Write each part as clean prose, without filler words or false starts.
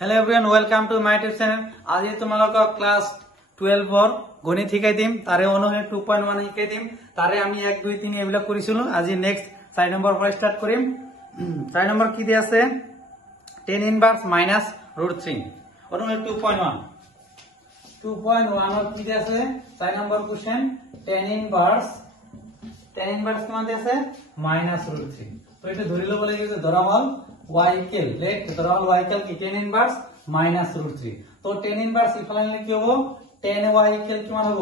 Hello everyone, welcome to my YouTube channel. आज ये तुम्हारा क्लास 12 और गणित শিকাই দিম তারে অনুহে 2.1 শিকাই দিম তারে আমি 1 2 3 এবিলা করিছিল আজি নেক্সট 4 নম্বৰ পৰা স্টাৰ্ট কৰিম 4 নম্বৰ কি দি আছে tan inverse minus √3 অনুহে 2.1 2.1 কি দি আছে 4 নম্বৰ কোশ্চেন tan inverse কিমান দি আছে minus √3 তো এটা ধৰি লব লাগিব যে ধৰা হল y equal let ধৰা হল y equal কি tan inverse minus √3 তো tan inverse ইফালে নিলে কি হ'ব tan y equal কিমান হ'ব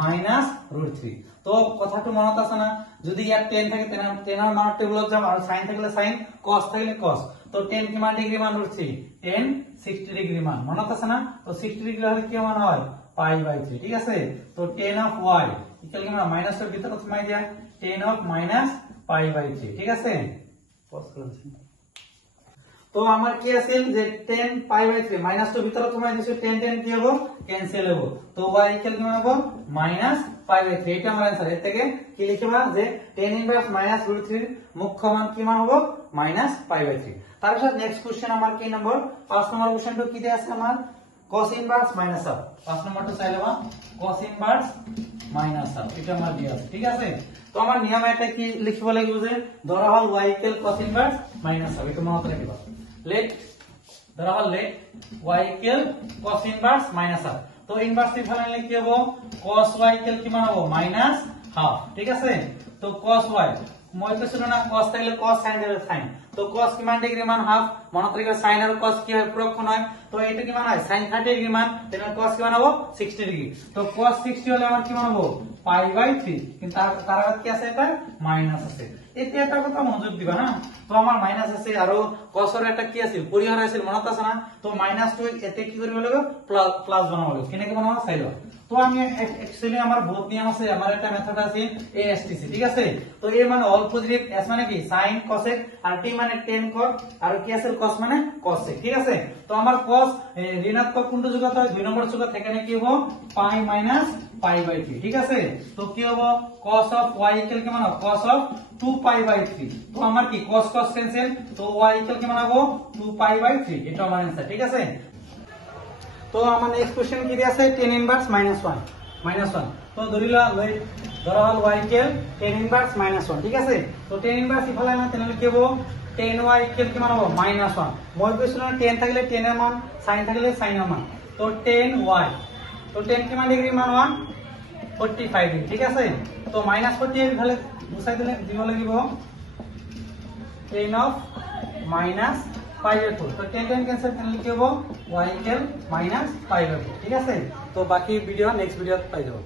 minus √3 তো কথাটো মনত আছে না যদি ইয়াত tan থাকে tan এর মান টেবুলত যাম আৰু sin থাকিলে sin cos থাকিলে cos তো tan কিমান ডিগ্রি মান √3 tan 60 ডিগ্রি মান মনত আছে না তো 60 ডিগ্রি হলে কি মান হয় π/3 ঠিক আছে তো tan of y equal কিমান মাইনাস এর ভিতর কমাই দিয়া tan of minus π/3 ঠিক আছে পজ করছি তো আমার কি আছিল যে 10 π/3 মাইনাস তো ভিতরে কমাই দিছো 10 কি হবে ক্যান্সেল হবে তো y ইকুয়াল কি হবে মাইনাস π/3 এটা আমার आंसर এর থেকে কি লিখবা যে tan ইনভার্স মাইনাস √3 মুখ্য মান কি মান হবে মাইনাস π/3 তারপর নেক্সট কোশ্চেন আমার কি নম্বর 5 নম্বর কোশ্চেনটো কি দেয়া আছে আমার cos ইনভার্স মাইনাস হাফ 5 নম্বরটা চাইলেবা cos ইনভার্স মাইনাস হাফ এটা আমার দেয়া আছে ঠিক আছে তো আমার নিয়ম এটা কি লিখব লাগিব যে ধরা হল y equal cos inverse minus half এটা মনে রাখবা let ধরা হল let y equal cos inverse minus half তো ইনভার্স ইফালে নিলে কি হবে cos y equal কি মান হবে minus half ঠিক আছে তো cos y মই কইছিল না cos তাইলে cos sin এর sin তো cos কি মান ডিগ্রি মান হাফ মনে রাখবে sin আর cos কি হয় প্রক্ষণ হয় তো এটা কি মান হয় sin 30 ডিগ্রি মান তাহলে cos কি মান হবে 60 ডিগ্রি তো cos 60 হলে আমার কি মান হবে π/3 কিন্তু তার আগে কি আছে এটা মাইনাস আছে এতে একটা কথা মনোযোগ দিবা না তো আমার মাইনাস আছে আর cos এর একটা কি আছে পরিহার আছে মনে আছে না তো -2 এতে কি করব লাগবে প্লাস বানাবো কিনে কি বানাবো চাইলো তো আমি एक्चुअली আমার বহুত নিয়ম আছে আমার একটা মেথড আছে ASTC ঠিক আছে তো এ মানে অল পজিটিভ s মানে কি sin cosec আর t মানে tan cos আর কি আছে cos মানে cosec ঠিক আছে তো আমার cos ঋণাত্মক কোনটো যুগত হয় 2 নম্বর যুগত এখানে কি হবে π - π/3 ঠিক আছে তো কি হবে cos of y ইকুয়াল কি মান হবে cos of 2π/3 তো আমার কি cos ক্যান্সেল তো y ইকুয়াল কি মান হবে 2π/3 এটা আমার आंसर ঠিক আছে তো আমার নেক্সট কোশ্চেন কি আছে tan ইনভার্স -1 তো ধরিলা ধরা হল y ইকুয়াল tan ইনভার্স -1 ঠিক আছে তো tan ইনভার্স ইফালে না তাহলে কি হবে tan y ইকুয়াল কি মান হবে -1 মই কইছিল না tan থাকলে tan এর মান sin থাকলে sin এর মান তো tan y তো tan কি মান ডিগ্রি মান 145 ডিগ্রি ঠিক আছে তো -40 ইফালে মুছাই দিলে দিব লাগিব tan of -π/4 তো tan ক্যান্সেল করলে কি হবে y ইকুয়াল -π/4 ঠিক আছে তো বাকি ভিডিও নেক্সট ভিডিওতে পাই যাব